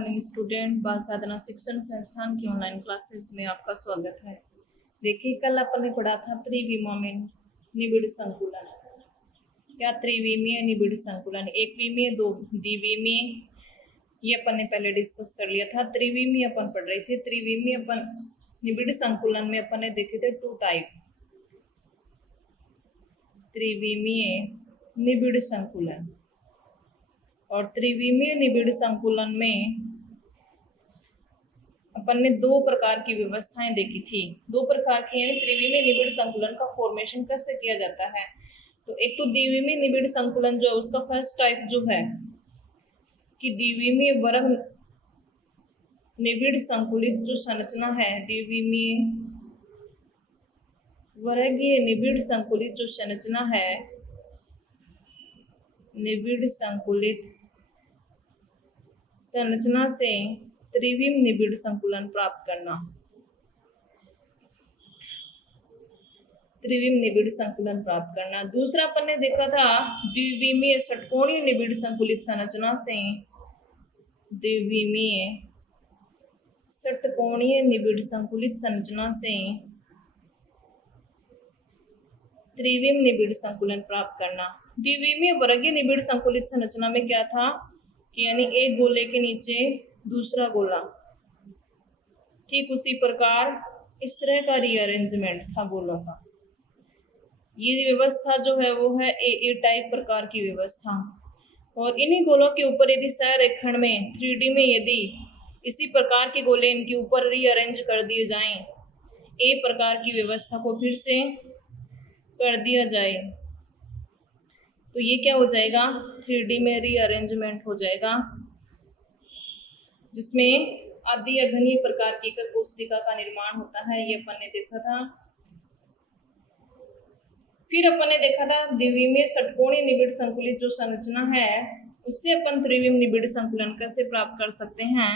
Morning student. बाल साधना शिक्षण संस्थान की ऑनलाइन क्लासेस में आपका स्वागत है। देखिए, कल अपन ने पढ़ा था त्रिविमा में निबिड़ संकुलन। क्या त्रिविमीय निबिड़ संकुलन, एक विमीय, दो द्विविमीय, ये अपन ने पहले डिस्कस कर लिया था। त्रिविमीय अपन पढ़ रहे थे। त्रिविमीय अपन निबिड़ संकुलन में अपन ने देखे थे 2 टाइप। त्रिविमीय निबिड़ संकुलन और त्रिविमीय निबिड़ संकुलन में अपन ने 2 प्रकार की व्यवस्थाएं देखी थी। 2 प्रकार की यानी त्रिविमीय निबिड़ संकुलन का फॉर्मेशन कैसे किया जाता है। तो एक तो द्विविमीय निबिड़ संकुलन जो है उसका फर्स्ट टाइप जो है कि द्विविमीय वर्ग निबिड़ संकुलित जो संरचना है, द्विविमीय वर्गीय निबिड़ संकुलित जो संरचना है, निबिड़ संकुलित संरचना से त्रिविम निबिड़ संकुलन प्राप्त करना। त्रिविम निबिड़ संकुलन प्राप्त करना। दूसरा अपन ने देखा था द्विविमीय षटकोणीय निबिड़ संकुलित संरचना से द्विविमीय षटकोणीय निबिड़ संकुलित संरचना से त्रिविम निबिड़ संकुलन प्राप्त करना। द्विविमीय वर्गीय निबिड़ संकुलित संरचना में क्या था कि यानी एक गोले के नीचे दूसरा गोला, ठीक उसी प्रकार इस तरह का रीअरेंजमेंट था गोलों का। ये व्यवस्था जो है वो है ए टाइप प्रकार की व्यवस्था। और इन्हीं गोलों के ऊपर यदि संरेखण में 3D में यदि इसी प्रकार के गोले इनके ऊपर रीअरेंज कर दिए जाएं, ए प्रकार की व्यवस्था को फिर से कर दिया जाए, तो ये क्या हो जाएगा, 3D में रीअरेंजमेंट हो जाएगा, जिसमें आदि अघनीय प्रकार की कोशिका का निर्माण होता है। ये अपन ने देखा था। फिर अपन ने देखा था द्विविमीय षटकोणीय निबिड़ संकुलित जो संरचना है उससे अपन त्रिविम निबिड़ संकुलन कैसे प्राप्त कर सकते हैं।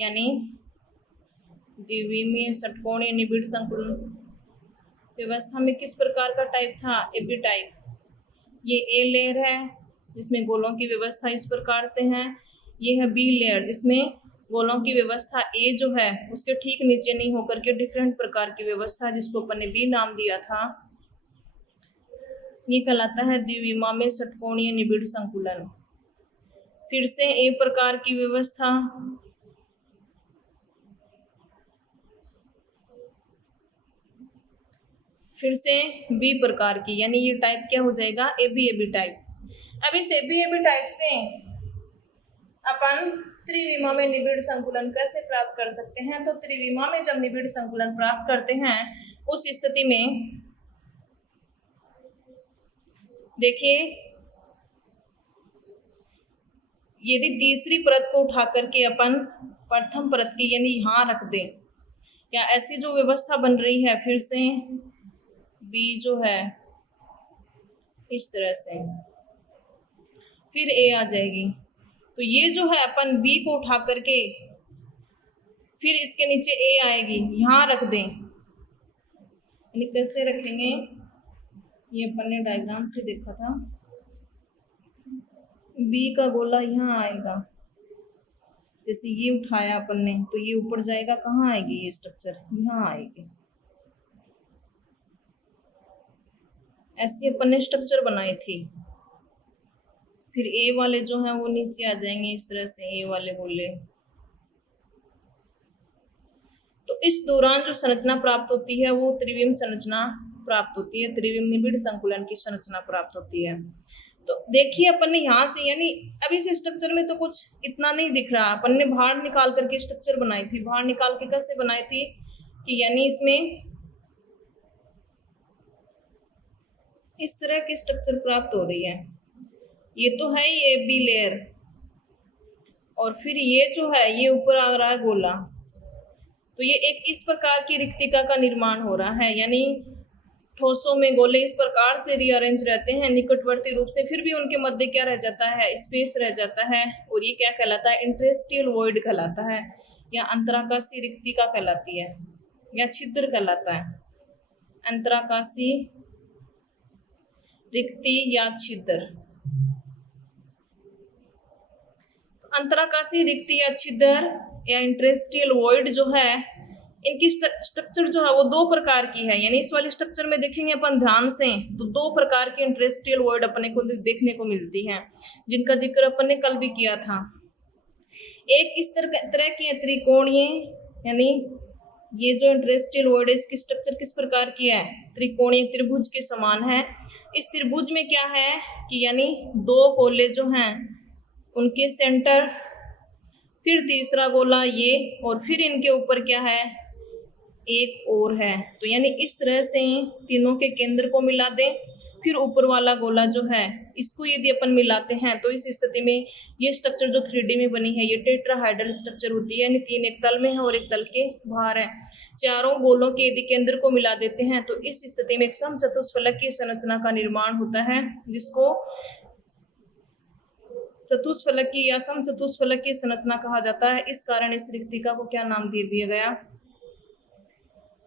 यानी द्विविमीय षटकोणीय निबिड़ संकुलन व्यवस्था में किस प्रकार का टाइप था, एबी टाइप। ये ए लेयर है जिसमें गोलों की व्यवस्था इस प्रकार से है। ये है बी लेयर जिसमें गोलों की व्यवस्था ए जो है उसके ठीक नीचे नहीं होकर के डिफरेंट प्रकार की व्यवस्था जिसको अपन ने बी नाम दिया था, ये कहलाता है द्विविमा में षटकोणीय निबिड़ संकुलन। फिर से ए प्रकार की व्यवस्था, फिर से बी प्रकार की, यानी ये टाइप क्या हो जाएगा, एबी टाइप। अब इस एबी टाइप से अपन त्रिविमा में निबिड़ संकुलन कैसे प्राप्त कर सकते हैं। तो त्रिविमा में जब निबिड़ संकुलन प्राप्त करते हैं उस स्थिति में देखिए, यदि तीसरी परत को उठा करके अपन प्रथम परत की यानी यहां रख दें, या ऐसी जो व्यवस्था बन रही है, फिर से बी जो है इस तरह से, फिर ए आ जाएगी। तो ये जो है अपन बी को उठा करके फिर इसके नीचे ए आएगी, यहां रख दें। यानी कैसे रखेंगे, ये अपन ने डायग्राम से देखा था। बी का गोला यहाँ आएगा, जैसे ये उठाया अपन ने तो ये ऊपर जाएगा, कहाँ आएगी ये स्ट्रक्चर, यहाँ आएगी। ऐसी अपन ने स्ट्रक्चर बनाई थी। फिर ए वाले जो हैं वो नीचे आ जाएंगे इस तरह से, ए वाले गोले। तो इस दौरान जो संरचना प्राप्त होती है वो त्रिविम संरचना प्राप्त होती है, त्रिविम निबिड़ संकुलन की संरचना प्राप्त होती है। तो देखिए अपन ने यहाँ से, यानी अभी इस स्ट्रक्चर में तो कुछ इतना नहीं दिख रहा, अपन ने बाहर निकाल करके स्ट्रक्चर बनाई थी। बाहर निकाल के कैसे बनाई थी कि यानी इसमें इस तरह की स्ट्रक्चर प्राप्त हो रही है। ये तो है ये बी लेयर, और फिर ये जो है ये ऊपर आ रहा है गोला, तो ये एक इस प्रकार की रिक्तिका का निर्माण हो रहा है। यानी ठोसों में गोले इस प्रकार से रीअरेंज रहते हैं निकटवर्ती रूप से, फिर भी उनके मध्य क्या रह जाता है, स्पेस रह जाता है, और ये क्या कहलाता है, इंटरस्टिशियल वॉइड कहलाता है, या अंतराकाशी रिक्तिका कहलाती है, या छिद्र कहलाता है। अंतराकाशी रिक्ति या छिद्र। अंतराकाशीय रिक्ति या छिद्र या इंटरेस्टियल वॉइड जो है, इनकी स्ट्रक्चर जो है वो दो प्रकार की है। यानी इस वाले स्ट्रक्चर में देखेंगे अपन ध्यान से तो दो प्रकार की इंटरेस्टियल वॉइड अपने को देखने को मिलती है, जिनका जिक्र अपन ने कल भी किया था। एक इस तरह की है त्रिकोणीय, यानी ये जो इंटरेस्टियल वॉइड है इसकी स्ट्रक्चर किस प्रकार की है, त्रिकोणीय त्रिभुज के समान है। इस त्रिभुज में क्या है कि यानी दो गोले जो हैं उनके सेंटर, फिर तीसरा गोला ये, और फिर इनके ऊपर क्या है, एक और है। तो यानी इस तरह से तीनों के केंद्र को मिला दें, फिर ऊपर वाला गोला जो है इसको यदि अपन मिलाते हैं तो इस स्थिति में ये स्ट्रक्चर जो 3D में बनी है ये टेट्राहाइड्रल स्ट्रक्चर होती है। यानी तीन एक तल में है और एक तल के बाहर है। चारों गोलों के यदि केंद्र को मिला देते हैं तो इस स्थिति में एक समचतुष्फलकीय संरचना का निर्माण होता है, जिसको चतुष्फलकीय या समचतुष्फलकीय संरचना कहा जाता है। इस कारण इस रिक्तिका को क्या नाम दे दिया गया,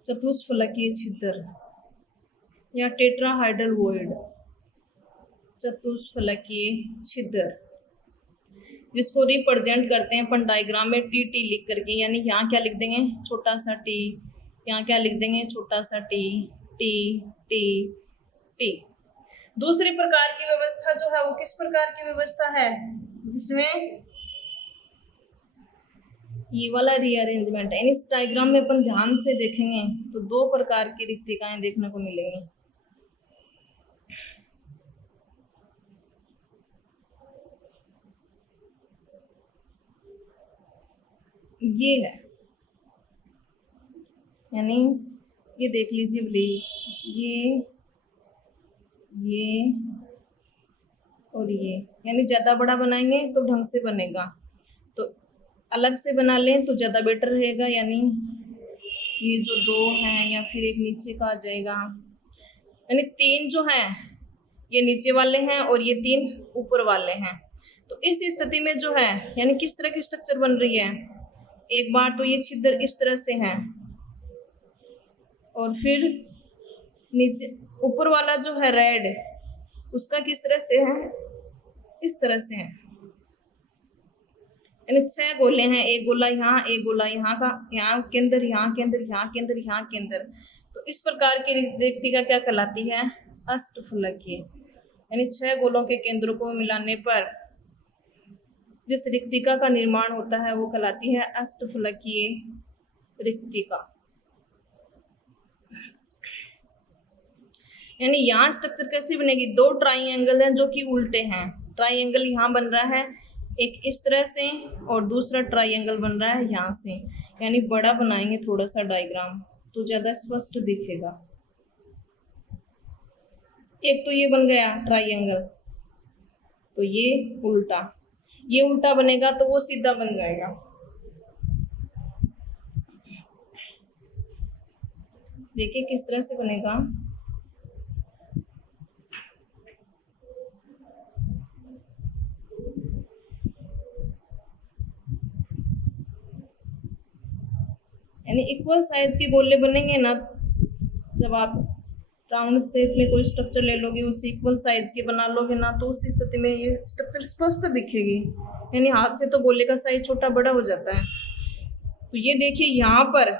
चतुष्फलकीय छिद्र या टेट्राहाइड्रल वॉइड, चतुष्फलकीय छिद्र, जिसको रिप्रेजेंट करते हैं अपन डायग्राम में टी लिख करके। यानी यहाँ क्या लिख देंगे, छोटा सा टी, यहाँ क्या लिख देंगे, छोटा सा टी, टी टी टी। दूसरी प्रकार की व्यवस्था जो है वो किस प्रकार की व्यवस्था है, जिसमें ये वाला रीअरेंजमेंट है। इस डायग्राम में अपन ध्यान से देखेंगे तो दो प्रकार की रिक्तिकाएं देखने को मिलेंगी। ये है, यानी ये देख लीजिए प्लीज, ये और ये, यानी ज्यादा बड़ा बनाएंगे तो ढंग से बनेगा, तो अलग से बना लें तो ज्यादा बेटर रहेगा। यानी ये जो दो हैं या फिर एक नीचे का आ जाएगा, यानी तीन जो हैं ये नीचे वाले हैं और ये तीन ऊपर वाले हैं। तो इस स्थिति में जो है यानी किस तरह की स्ट्रक्चर बन रही है, एक बार तो ये छिद्र इस तरह से है और फिर नीचे ऊपर वाला जो है रेड उसका किस तरह से है, इस तरह से है। यानी 6 गोले हैं, एक गोला यहाँ, एक गोला यहाँ का, यहाँ के अंदर, यहाँ के अंदर, यहाँ के अंदर, यहाँ के अंदर। तो इस प्रकार की रिक्तिका क्या कहलाती है, अष्टफलकीय। यानी 6 गोलों के केंद्रों को मिलाने पर जिस रिक्तिका का निर्माण होता है वो कहलाती है अष्टफलकीय रिक्तिका। यानी यहाँ स्ट्रक्चर कैसी बनेगी, दो ट्राइंगल हैं जो कि उल्टे हैं। ट्राइंगल यहाँ बन रहा है एक इस तरह से और दूसरा ट्राइंगल बन रहा है यहाँ से। यानी बड़ा बनाएंगे थोड़ा सा डायग्राम तो ज्यादा स्पष्ट दिखेगा। एक तो ये बन गया ट्राइंगल, तो ये उल्टा बनेगा तो वो सीधा बन जाएगा। देखिए किस तरह से बनेगा। यानी इक्वल साइज के गोले बनेंगे ना, जब आप राउंड शेप में कोई स्ट्रक्चर ले लोगे उसे इक्वल साइज के बना लोगे ना, तो उस स्थिति में ये स्ट्रक्चर स्पष्ट दिखेगी। यानी हाथ से तो गोले का साइज छोटा बड़ा हो जाता है। तो ये देखिए यहाँ पर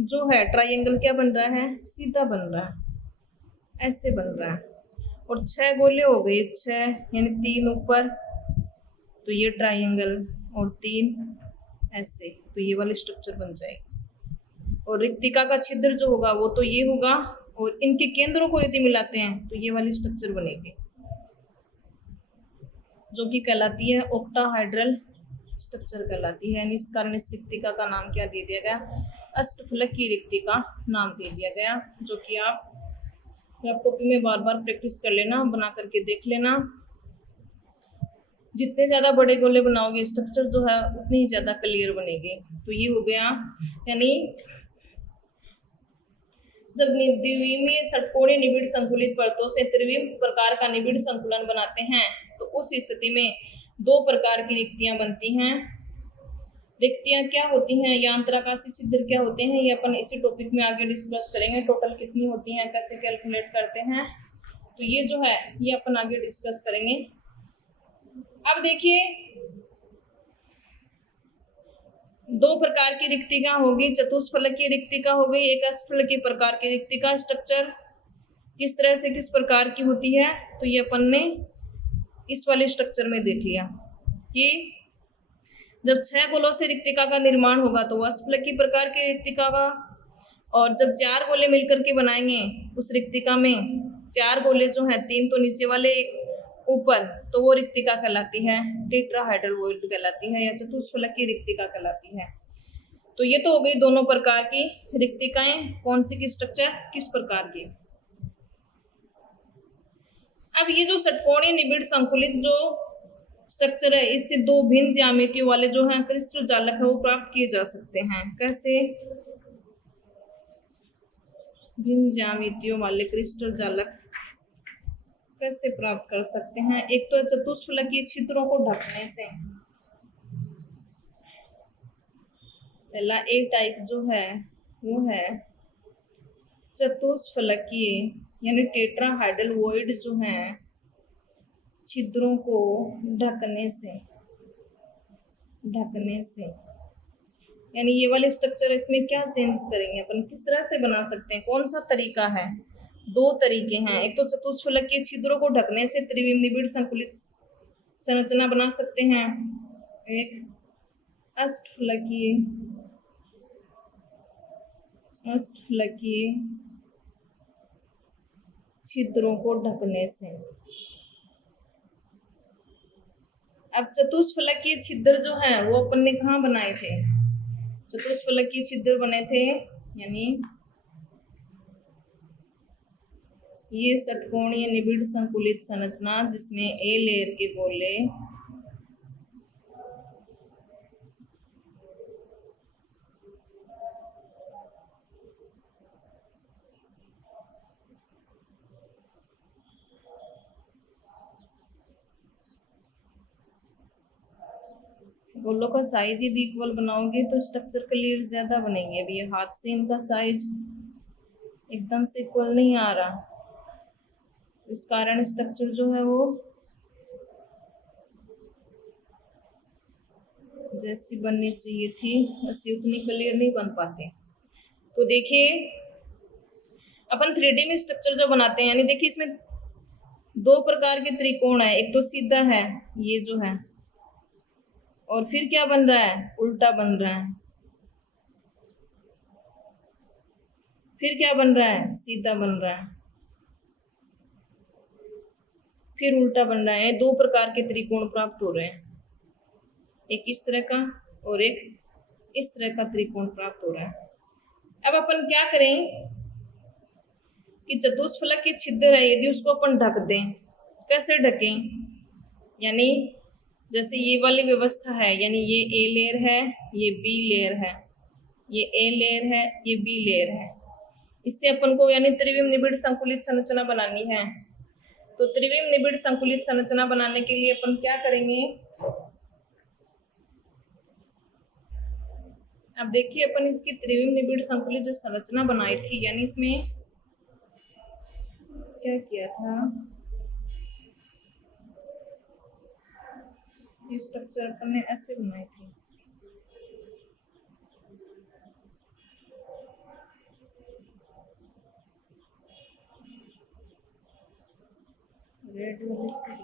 जो है ट्राइंगल क्या बन रहा है, सीधा बन रहा है, ऐसे बन रहा है। और 6 गोले हो गए, 6 यानी 3 ऊपर, तो ये ट्राइंगल, और 3 ऐसे, तो ये वाली स्ट्रक्चर बन जाएगी। और रिक्तिका का छिद्र जो होगा वो तो ये होगा, और इनके केंद्रों को यदि मिलाते हैं तो ये वाली स्ट्रक्चर बनेगी जो कि कहलाती है ऑक्टाहाइड्रल स्ट्रक्चर कहलाती है। यानी इस कारण इस रिक्तिका का नाम क्या दे दिया गया, अष्टफलकीय रिक्तिका नाम दे दिया गया। जो कि आप कॉपी में बार बार प्रैक्टिस कर लेना, बना करके देख लेना। जितने ज़्यादा बड़े गोले बनाओगे स्ट्रक्चर जो है उतनी ही ज़्यादा क्लियर बनेगी। तो ये हो गया, यानी जब द्विविमीय षटकोणीय निबिड़ संकुलित परतों से त्रिविम प्रकार का निबिड़ संकुलन बनाते हैं तो उस स्थिति में 2 प्रकार की रिक्तियां बनती हैं। रिक्तियां क्या होती हैं या अंतराकाशीय छिद्र क्या होते हैं, ये अपन इसी टॉपिक में आगे डिस्कस करेंगे। टोटल कितनी होती हैं, कैसे कैलकुलेट करते हैं, तो ये जो है ये अपन आगे डिस्कस करेंगे। अब देखिए दो प्रकार की रिक्तिका होगी, चतुष्फलकीय रिक्तिका हो गई, एक अष्टफलकीय प्रकार की रिक्तिका। स्ट्रक्चर किस तरह से किस प्रकार की होती है, तो ये अपन ने इस वाले स्ट्रक्चर में देख लिया कि जब 6 गोलों से रिक्तिका का निर्माण होगा तो वो अष्टफलकीय प्रकार की रिक्तिका का, और जब 4 गोले मिलकर के बनाएंगे उस रिक्तिका में, 4 गोले जो हैं, 3 तो नीचे वाले एक ऊपर, तो वो रिक्तिका कहलाती है टेट्राहेड्रल वॉइड कहलाती है, या चतुष्फलकीय रिक्तिका कहलाती है। तो ये तो हो गई दोनों प्रकार की रिक्तिकाएं, कौन सी की स्ट्रक्चर किस प्रकार की। अब ये जो षटकोणीय निबिड़ संकुलित जो स्ट्रक्चर है, इससे दो भिन्न ज्यामितियों वाले जो है क्रिस्टल जालक है वो प्राप्त किए जा सकते हैं। कैसे? भिन्न ज्यामितियों वाले क्रिस्टल जालक कैसे प्राप्त कर सकते हैं? एक तो चतुष्फलकीय छिद्रों को ढकने से। पहला ए टाइप जो है वो है चतुष्फलकीय यानी टेट्राहेड्रल वॉइड जो है छिद्रों को ढकने से यानी ये वाले स्ट्रक्चर, इसमें क्या चेंज करेंगे अपन, किस तरह से बना सकते हैं, कौन सा तरीका है? दो तरीके हैं। एक तो चतुष्फलकीय छिद्रों को ढकने से त्रिविम निबिड़ संकुलित संरचना बना सकते हैं, एक अष्टफलकीय छिद्रों को ढकने से। अब चतुष्फलकीय छिद्र जो है वो अपन ने कहाँ बनाए थे? चतुष्फलकीय छिद्र बने थे यानी ये षटकोणीय निबिड़ संकुलित संरचना जिसमें ए लेयर के गोले गोलों का साइज यदि इक्वल बनाओगे तो स्ट्रक्चर क्लियर ज्यादा बनेंगे। अभी ये हाथ से इनका साइज एकदम से इक्वल नहीं आ रहा, इस कारण स्ट्रक्चर जो है वो जैसी बननी चाहिए थी वैसी उतनी क्लियर नहीं बन पाते। तो देखिए अपन 3D में स्ट्रक्चर जो बनाते हैं, यानी देखिए इसमें दो प्रकार के त्रिकोण है, एक तो सीधा है ये जो है, और फिर क्या बन रहा है? उल्टा बन रहा है। फिर क्या बन रहा है? सीधा बन रहा है, फिर उल्टा बन रहा है। दो प्रकार के त्रिकोण प्राप्त हो रहे हैं, एक इस तरह का और एक इस तरह का त्रिकोण प्राप्त हो रहा है। अब अपन क्या करें कि चतुष्फलकीय छिद्र है यदि उसको अपन ढक दें, कैसे ढकें? यानी जैसे ये वाली व्यवस्था है, यानी ये ए लेयर है, ये बी लेयर है, ये ए लेयर है, ये बी लेयर है। इससे अपन को यानी त्रिविम निबिड़ संकुलित संरचना बनानी है। तो त्रिविम निबिड़ संकुलित संरचना बनाने के लिए अपन क्या करेंगे? अब देखिए अपन इसकी त्रिविम निबिड़ संकुलित जो संरचना बनाई थी, यानी इसमें क्या किया था? ये स्ट्रक्चर अपन ने ऐसे बनाई थी, रेड वाली से।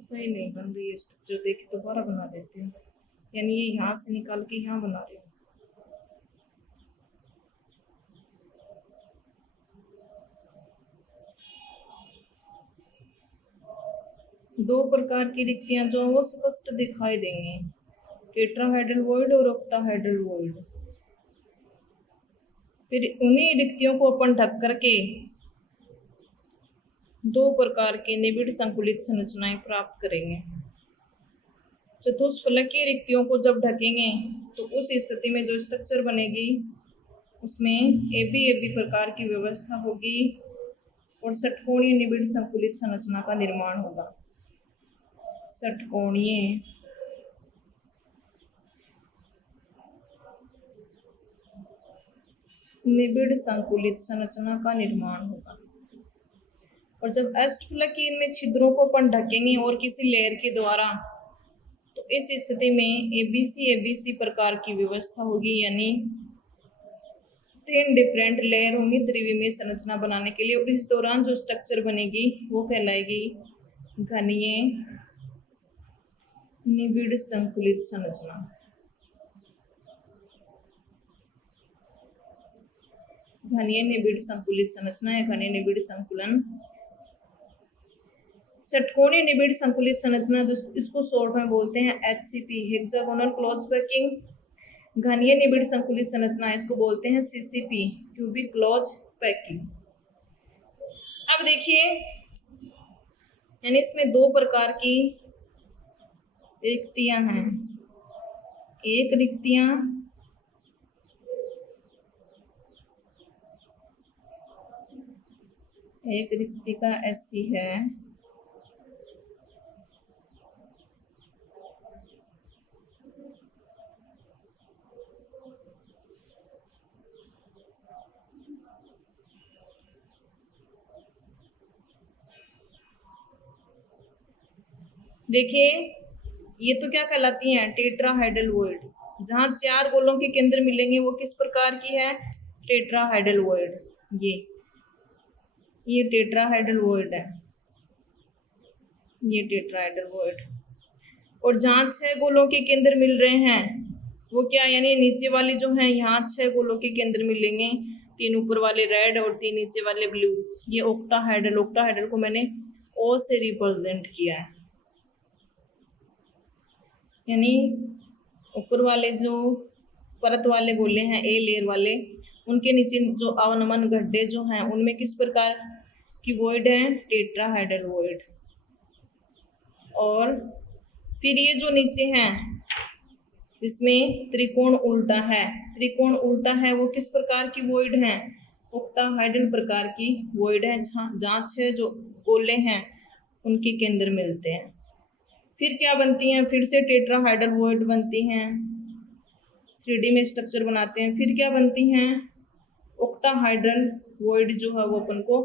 सही नहीं बन रही है स्ट्रक्चर, देखिए दोबारा बना देते हैं। यानी ये यहाँ से निकाल के यहाँ बना रहे हैं। दो प्रकार की रिक्तियां जो वो स्पष्ट दिखाई देंगी, टेट्राहेड्रल वॉइड और ऑक्टाहेड्रल वॉइड। फिर उन्हीं रिक्तियों को अपन ढक करके दो प्रकार के निबिड़ संकुलित संरचनाएं प्राप्त करेंगे। चतुष्फलकीय रिक्तियों को जब ढकेंगे तो उस स्थिति में जो स्ट्रक्चर बनेगी उसमें एबी प्रकार की व्यवस्था होगी और षटकोणीय निबिड़ संकुलित संरचना का निर्माण होगा। षटकोणीय निबिड़ संकुलित संरचना का निर्माण होगा। और जब अष्टफलकीय में छिद्रों को अपन ढकेंगे और किसी लेयर के द्वारा, तो इस स्थिति में एबीसी प्रकार की व्यवस्था होगी, यानी 3 डिफरेंट लेयर होंगी त्रिविमीय संरचना बनाने के लिए। और इस दौरान जो स्ट्रक्चर बनेगी वो कहलाएगी घनीय निबिड़ संकुलित संरचना। घनीय निबिड़ संकुलित संरचना या घनीय निबिड़ संकुलन। षटकोणीय निबिड़ संकुलित संरचना, जो इसको शॉर्ट में बोलते हैं HCP, हेक्सागोनल क्लोज पैकिंग। घनीय निबिड़ संकुलित संरचना इसको बोलते हैं CCP, क्यूबिक क्लोज पैकिंग। अब देखिए, यानी इसमें 2 प्रकार की रिक्तियां हैं। एक रिक्तिका ऐसी है, देखिए ये तो क्या कहलाती हैं, टेट्राहेड्रल वॉइड। जहां 4 गोलों के केंद्र मिलेंगे वो किस प्रकार की है, टेट्राहेड्रल वॉइड। ये टेट्राहेड्रल वॉइड है, ये टेट्राहेड्रल वॉइड। और जहां 6 गोलों के केंद्र मिल रहे हैं वो क्या, यानी नीचे वाली जो है, यहाँ 6 गोलों के केंद्र मिलेंगे, 3 ऊपर वाले रेड और 3 नीचे वाले ब्लू। ये ऑक्टाहेड्रल, ऑक्टाहेड्रल को मैंने O से रिप्रेजेंट किया है, यानी ऊपर वाले जो परत वाले गोले हैं, A लेयर वाले, उनके नीचे जो अवनमन गड्ढे जो हैं उनमें किस प्रकार की वॉइड है, टेट्राहेड्रल वॉइड। और फिर ये जो नीचे हैं इसमें त्रिकोण उल्टा है, त्रिकोण उल्टा है, वो किस प्रकार की वॉइड है, ऑक्टाहेड्रल प्रकार की वॉइड है, जहाँ 6 जो गोले हैं उनके केंद्र मिलते हैं। फिर क्या बनती हैं, फिर से टेट्राहेड्रल वॉइड बनती हैं, 3D में स्ट्रक्चर बनाते हैं। फिर क्या बनती हैं, ऑक्टाहेड्रल वॉइड जो है वो अपन को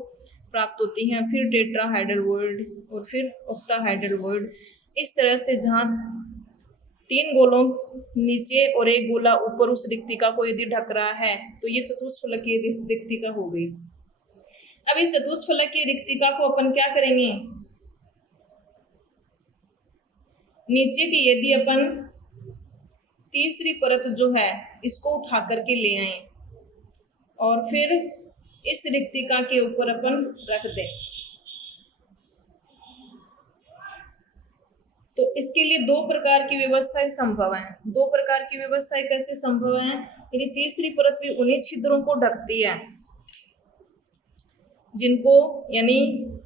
प्राप्त होती हैं। फिर टेट्राहेड्रल वॉइड और फिर ऑक्टाहेड्रल वॉइड। इस तरह से जहाँ 3 गोलों नीचे और 1 गोला ऊपर उस रिक्तिका को यदि ढक रहा है तो ये चतुष्फलकीय रिक्तिका हो गई। अब इस चतुष्फलकीय रिक्तिका को अपन क्या करेंगे, नीचे की यदि अपन तीसरी परत जो है इसको उठा करके ले आए और फिर इस रिक्तिका के ऊपर अपन रख दें, तो इसके लिए 2 प्रकार की व्यवस्थाएं संभव हैं। 2 प्रकार की व्यवस्थाएं कैसे संभव हैं, यदि तीसरी परत भी उन्हीं छिद्रों को ढकती है जिनको, यानी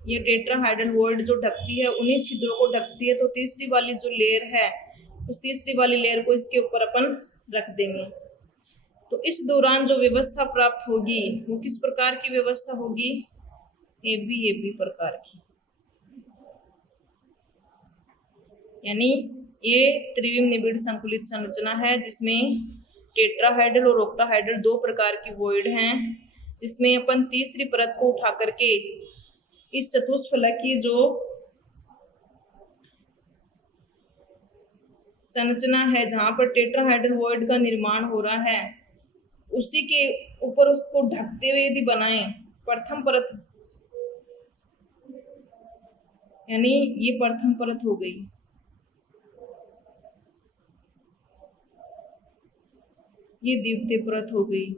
ये टेट्राहेड्रल वॉइड जो ढकती है उन्हीं छिद्रों को ढकती है, तो तीसरी वाली जो लेयर है उस तीसरी वाली लेयर को इसके ऊपर अपन रख देंगे। तो इस दौरान जो व्यवस्था प्राप्त होगी वो किस प्रकार की व्यवस्था होगी, AB प्रकार की। यानी ये त्रिविम निबिड़ संकुलित संरचना है जिसमें टेट्राहेड्रल और ऑक्टाहेड्रल 2 प्रकार की वॉइड हैं, जिसमें अपन तीसरी परत को उठा करके इस चतुष्फलकीय जो संरचना है जहां पर टेट्राहेड्रल वॉइड का निर्माण हो रहा है उसी के ऊपर उसको ढकते हुए यदि बनाएं प्रथम परत, यानी ये प्रथम परत हो गई, ये द्वितीय परत हो गई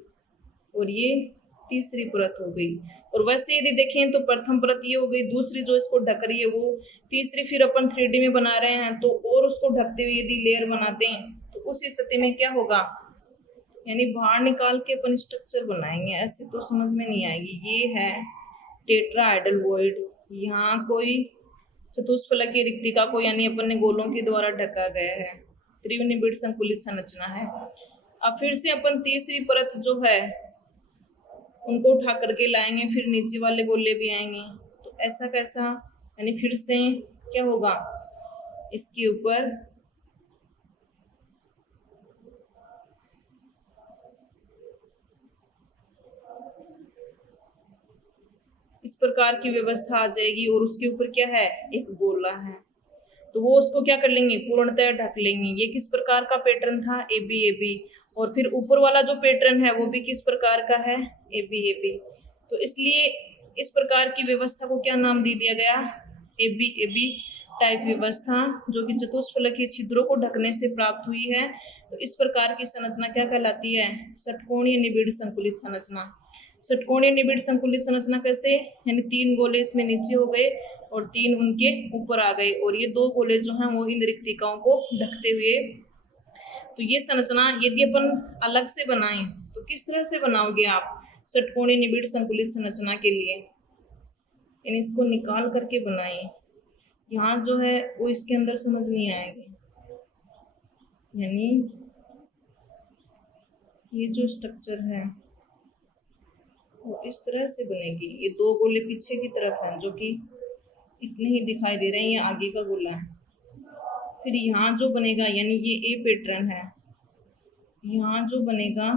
और ये तीसरी परत हो गई। और वैसे यदि देखें तो प्रथम परत ये हो गई, दूसरी जो इसको ढक रही है वो तीसरी, फिर अपन 3D में बना रहे हैं तो और उसको ढकते हुए यदि लेयर बनाते हैं तो उस स्थिति में क्या होगा, यानी बाहर निकाल के अपन स्ट्रक्चर बनाएंगे, ऐसे तो समझ में नहीं आएगी। ये है टेट्राहेड्रल वॉइड, यहाँ कोई चतुष्फलकीय रिक्तिका को यानी अपन ने गोलों के द्वारा ढका गया है, त्रिविम निबिड़ संकुलित संरचना है। अब फिर से अपन तीसरी परत जो है उनको उठा करके लाएंगे, फिर नीचे वाले गोले भी आएंगे, तो ऐसा कैसा, यानी फिर से क्या होगा, इसके ऊपर इस प्रकार की व्यवस्था आ जाएगी और उसके ऊपर क्या है, एक गोला है, तो वो उसको क्या कर लेंगे, पूर्णतः ढक लेंगे। ये किस प्रकार का पैटर्न था, ए बी ए बी। और फिर ऊपर वाला जो पैटर्न है वो भी किस प्रकार का है, ए बी ए बी। तो इसलिए इस प्रकार की व्यवस्था को क्या नाम दे दिया गया, ए बी टाइप व्यवस्था, जो कि चतुष्फलकीय छिद्रों को ढकने से प्राप्त हुई है। तो इस प्रकार की संरचना क्या कहलाती है, षटकोणीय निबिड़ संकुलित संरचना। षटकोणीय निबिड़ संकुलित संरचना कैसे, यानी 3 गोले इसमें नीचे हो गए और 3 उनके ऊपर आ गए, और ये 2 गोले जो हैं वो इन रिक्तिकाओं को ढकते हुए। तो ये संरचना यदि अपन अलग से बनाएं तो किस तरह से बनाओगे आप षटकोणीय निबिड़ संकुलित संरचना के लिए, यानी इसको निकाल करके बनाएं। यहाँ जो है वो इसके अंदर समझ नहीं आएगी, यानी ये जो स्ट्रक्चर है वो इस तरह से बनेगी। ये 2 गोले पीछे की तरफ हैं जो कि इतने ही दिखाई दे रहे हैं, ये आगे का गोला है। फिर यहाँ जो बनेगा, यानी ये ए पैटर्न है, यहाँ जो बनेगा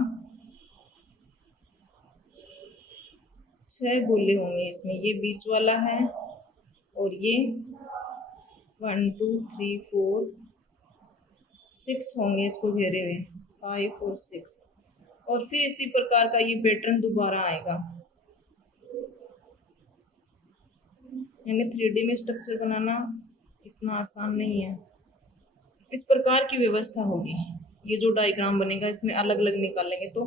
6 गोले होंगे इसमें। ये बीच वाला है और ये 1 2 3 4 6 होंगे इसको घेरे हुए, 5 और 6। और फिर इसी प्रकार का ये पैटर्न दोबारा आएगा। यानी 3D में स्ट्रक्चर बनाना इतना आसान नहीं है। इस प्रकार की व्यवस्था होगी। ये जो डायग्राम बनेगा इसमें अलग अलग निकालेंगे तो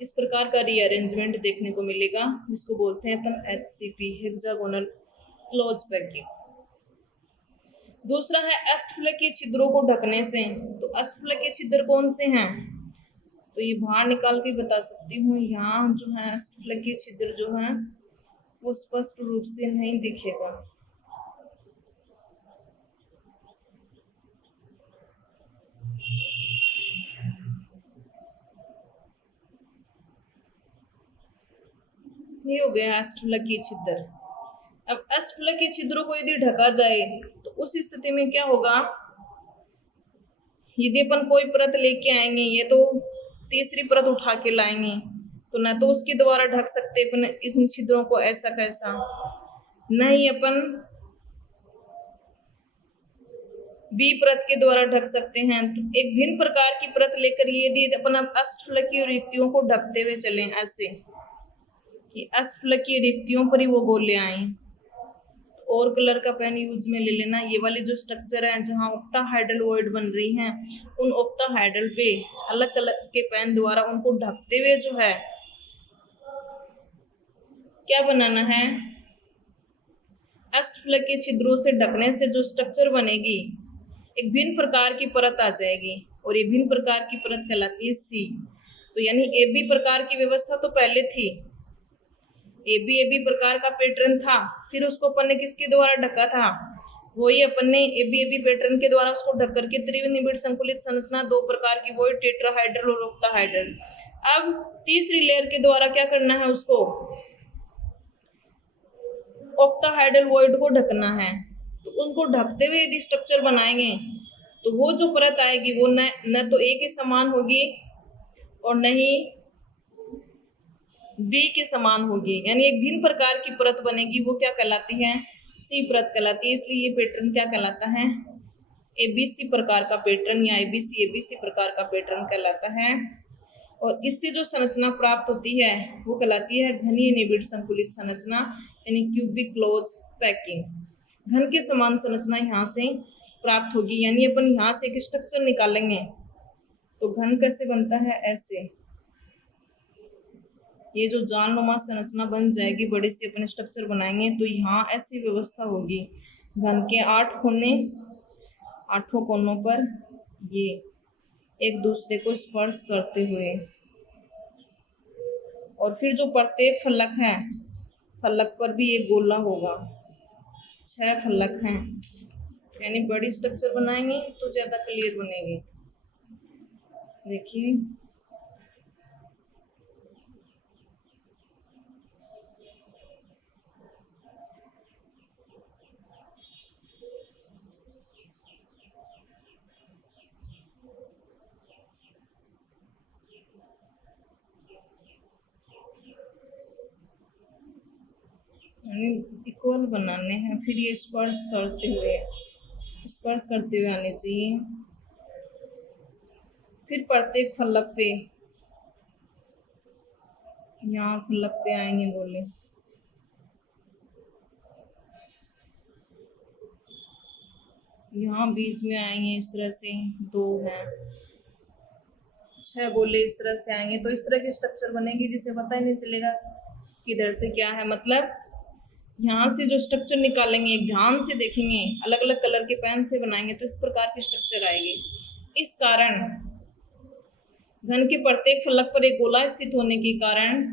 इस प्रकार का रीअरेंजमेंट देखने को मिलेगा, जिसको बोलते हैं अपन HCP, हेक्सागोनल क्लोज पैकिंग। दूसरा है अष्टफलकीय छिद्रों को ढकने से। तो अष्टफलकीय छिद्र कौन से हैं, तो ये बाहर निकाल के बता सकती हूँ। यहाँ जो है अष्टफलकीय छिद्र जो है वो स्पष्ट रूप से नहीं दिखेगा। ये हो गया अष्टफलकीय छिद्र। अब अष्टफलकीय छिद्रों को यदि ढका जाए तो उस स्थिति में क्या होगा, यदि अपन कोई परत लेके आएंगे, ये तो तीसरी परत उठा के लाएंगे, तो ना तो उसके द्वारा ढक सकते अपन इन छिद्रों को ऐसा कैसा, नहीं अपन बी परत के द्वारा ढक सकते हैं। तो एक भिन्न प्रकार की परत लेकर यदि अपन अष्टफलकीय रिक्तियों को ढकते हुए चलें ऐसे कि अष्टफलकीय रिक्तियों पर ही वो गोले आए। और कलर का पेन यूज में ले लेना। ये वाले जो स्ट्रक्चर है जहाँ ऑक्टाहाइड्रल वॉइड बन रही हैं, उन ऑक्टाहाइड्रल पे अलग अलग के पेन द्वारा उनको ढकते हुए जो है क्या बनाना है, अष्टफलकीय छिद्रों से ढकने से जो स्ट्रक्चर बनेगी एक भिन्न प्रकार की परत आ जाएगी, और ये भिन्न प्रकार की परत कहलाती है सी। तो यानी ए बी प्रकार की व्यवस्था तो पहले थी, ए बी प्रकार का पैटर्न था, फिर उसको अपन ने किसके द्वारा ढका था, वही अपन ने ए बी पैटर्न के द्वारा उसको ढक करके त्रिविम निबिड़ संकुलित संरचना 2 प्रकार की, वही टेट्राहाइड्रल और ऑक्टाहाइड्रल। अब तीसरी लेयर के द्वारा क्या करना है, उसको ऑक्टाहाइड्रल वॉइड को ढकना है। तो उनको ढकते हुए यदि स्ट्रक्चर बनाएंगे तो वो जो परत आएगी वो न तो ए के समान होगी और न ही बी के समान होगी, यानी एक भिन्न प्रकार की परत बनेगी। वो क्या कहलाती है, सी परत कहलाती है। इसलिए ये पैटर्न क्या कहलाता है, ABC प्रकार का पैटर्न या ABC प्रकार का पैटर्न कहलाता है। और इससे जो संरचना प्राप्त होती है वो कहलाती है घनीय निबिड़ संकुलित संरचना, यानी क्यूबिक क्लोज पैकिंग। घन के समान संरचना यहाँ से प्राप्त होगी। यानी अपन यहाँ से एक स्ट्रक्चर निकालेंगे तो घन कैसे बनता है, ऐसे ये जो जाननुमा संरचना बन जाएगी, बड़े से अपन स्ट्रक्चर बनाएंगे तो यहाँ ऐसी व्यवस्था होगी। घन के 8 कोने, 8 कोनों पर ये एक दूसरे को स्पर्श करते हुए, और फिर जो प्रत्येक फलक है, फलक पर भी एक गोला होगा। 6 फलक हैं, यानी बड़ी स्ट्रक्चर बनाएंगे तो ज्यादा क्लियर बनेगी। देखिए यानी इक्वल बनाने हैं। फिर ये स्पर्श करते हुए आने चाहिए। फिर प्रत्येक फलक पे, यहाँ फलक पे आएंगे गोले, यहाँ बीच में आएंगे इस तरह से, 2 हैं, 6 गोले इस तरह से आएंगे। तो इस तरह की स्ट्रक्चर बनेगी जिसे पता ही नहीं चलेगा किधर से क्या है। मतलब यहाँ से जो स्ट्रक्चर निकालेंगे, एक ध्यान से देखेंगे, अलग अलग कलर के पेन से बनाएंगे तो इस प्रकार की स्ट्रक्चर आएगी। इस कारण घन के प्रत्येक फलक पर एक गोला स्थित होने के कारण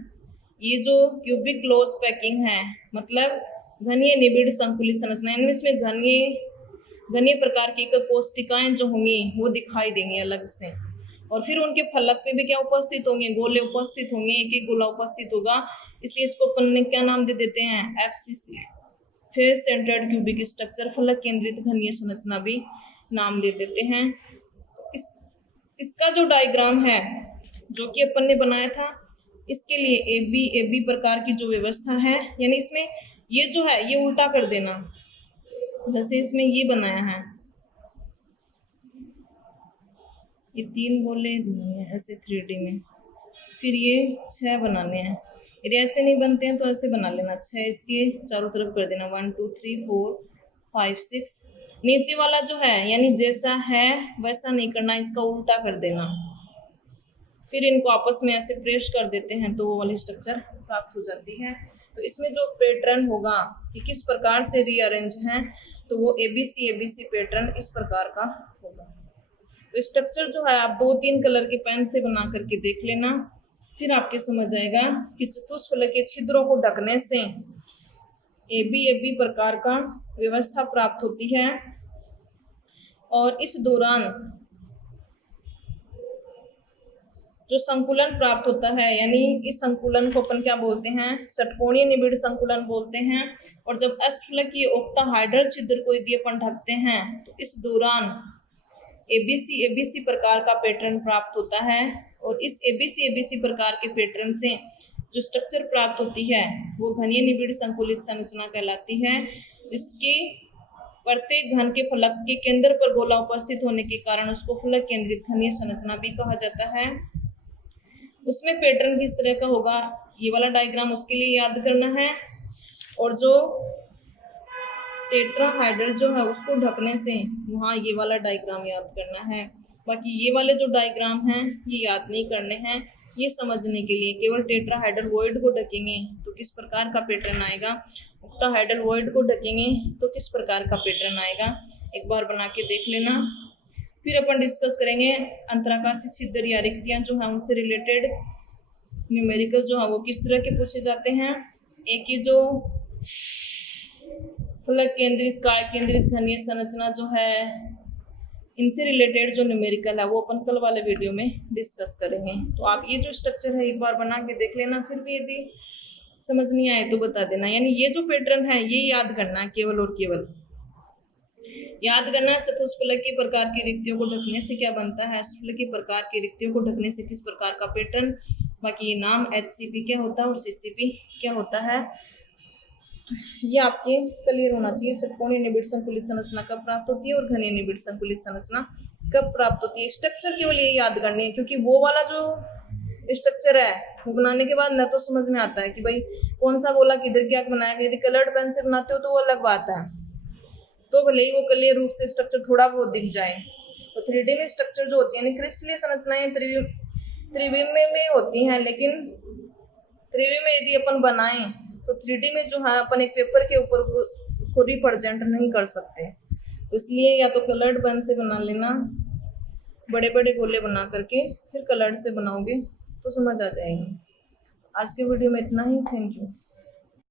ये जो क्यूबिक क्लोज पैकिंग है, मतलब घनीय निबिड़ संकुलित संरचना, इनमें इसमें घनीय प्रकार की कोशिकाएं जो होंगी वो दिखाई देंगी अलग से। और फिर उनके फलक पे भी क्या उपस्थित होंगे, गोले उपस्थित होंगे, एक एक गोला उपस्थित होगा। इसलिए इसको अपन ने क्या नाम दे देते हैं, FCC, face centred cubic structure, फलक केंद्रित घनीय संरचना भी नाम दे देते हैं। इसका जो डायग्राम है जो कि अपन ने बनाया था, इसके लिए AB प्रकार की जो व्यवस्था है, यानी इसमें ये जो है ये उल्टा कर देना, जैसे इसमें ये बनाया है, ये 3 गोले ऐसे 3D में, फिर ये 6 बनाने हैं। यदि ऐसे नहीं बनते हैं तो ऐसे बना लेना, 6 इसके चारों तरफ कर देना, 1 2 3 4 5 6। नीचे वाला जो है यानी जैसा है वैसा नहीं करना, इसका उल्टा कर देना। फिर इनको आपस में ऐसे प्रेस कर देते हैं तो वो वाली स्ट्रक्चर प्राप्त हो जाती है। तो इसमें जो पैटर्न होगा कि किस प्रकार से रीअरेंज है, तो वो ABC पैटर्न इस प्रकार का होगा। तो स्ट्रक्चर जो है आप 2-3 कलर के पेन से बना करके देख लेना, फिर आपके समझ आएगा कि चतुष्फलकीय छिद्रों को ढकने से AB प्रकार का व्यवस्था प्राप्त होती है। और इस दौरान जो संकुलन प्राप्त होता है, यानी इस संकुलन को अपन क्या बोलते हैं, षटकोणीय निबिड़ संकुलन बोलते हैं। और जब अष्टफलकीय ऑक्टाहाइड्रल छिद्र को यदि अपन ढकते हैं तो इस दौरान ABC प्रकार का पैटर्न प्राप्त होता है। और इस ABC प्रकार के पैटर्न से जो स्ट्रक्चर प्राप्त होती है वो घनीय निबिड़ संकुलित संरचना कहलाती है, जिसकी प्रत्येक घन के फलक के केंद्र पर गोला उपस्थित होने के कारण उसको फलक केंद्रित घनीय संरचना भी कहा जाता है। उसमें पैटर्न किस तरह का होगा, ये वाला डायग्राम उसके लिए याद करना है। और जो टेट्राहाइड्रल जो है उसको ढकने से वहाँ ये वाला डायग्राम याद करना है। बाकी ये वाले जो डायग्राम हैं ये याद नहीं करने हैं, ये समझने के लिए केवल टेट्राहाइड्रल वॉइड को ढकेंगे तो किस प्रकार का पैटर्न आएगा, ऑक्टाहाइड्रल वॉइड को ढकेंगे तो किस प्रकार का पैटर्न आएगा, एक बार बना के देख लेना। फिर अपन डिस्कस करेंगे अंतराकाशीय छिद्र या रिक्तियाँ जो है उनसे रिलेटेड न्यूमेरिकल जो है वो किस तरह के पूछे जाते हैं। एक ही जो फलक केंद्रित काय केंद्रित घनीय संरचना जो है इनसे रिलेटेड जो न्यूमेरिकल है वो अपन कल वाले वीडियो में डिस्कस करेंगे। तो आप ये जो स्ट्रक्चर है एक बार बना के देख लेना, फिर भी यदि समझ नहीं आए तो बता देना। यानी ये जो पैटर्न है ये याद करना है, केवल और केवल याद करना। चतुष्फलकीय प्रकार की रिक्तियों को ढकने से क्या बनता है, अष्टफलकीय प्रकार की रिक्तियों को ढकने से किस प्रकार का पैटर्न। बाकी ये नाम HCP क्या होता है और CCP क्या होता है ये आपके क्लियर होना चाहिए। षटकोणीय निबिड़ संकुलित संरचना कब प्राप्त होती है और घनीय निबिड़ संकुलित संरचना कब प्राप्त होती है। स्ट्रक्चर केवल ये याद करनी है, क्योंकि वो वाला जो स्ट्रक्चर है वो बनाने के बाद न तो समझ में आता है कि भाई कौन सा गोला किधर क्या बनाया। यदि कलर्ड पेन से बनाते हो तो वो अलग बात है, तो भले ही वो क्लियर रूप से स्ट्रक्चर थोड़ा बहुत दिख जाए। तो 3D में स्ट्रक्चर जो होती है यानी क्रिस्टलीय संरचनाएं त्रिविम में होती हैं, लेकिन त्रिविम में यदि अपन बनाएं तो 3D में जो है अपन एक पेपर के ऊपर उसको रिप्रेजेंट नहीं कर सकते। तो इसलिए या तो कलर्ड पेन से बना लेना, बड़े बड़े गोले बना करके, फिर कलर्ड से बनाओगे तो समझ आ जाएगी। आज के वीडियो में इतना ही, थैंक यू।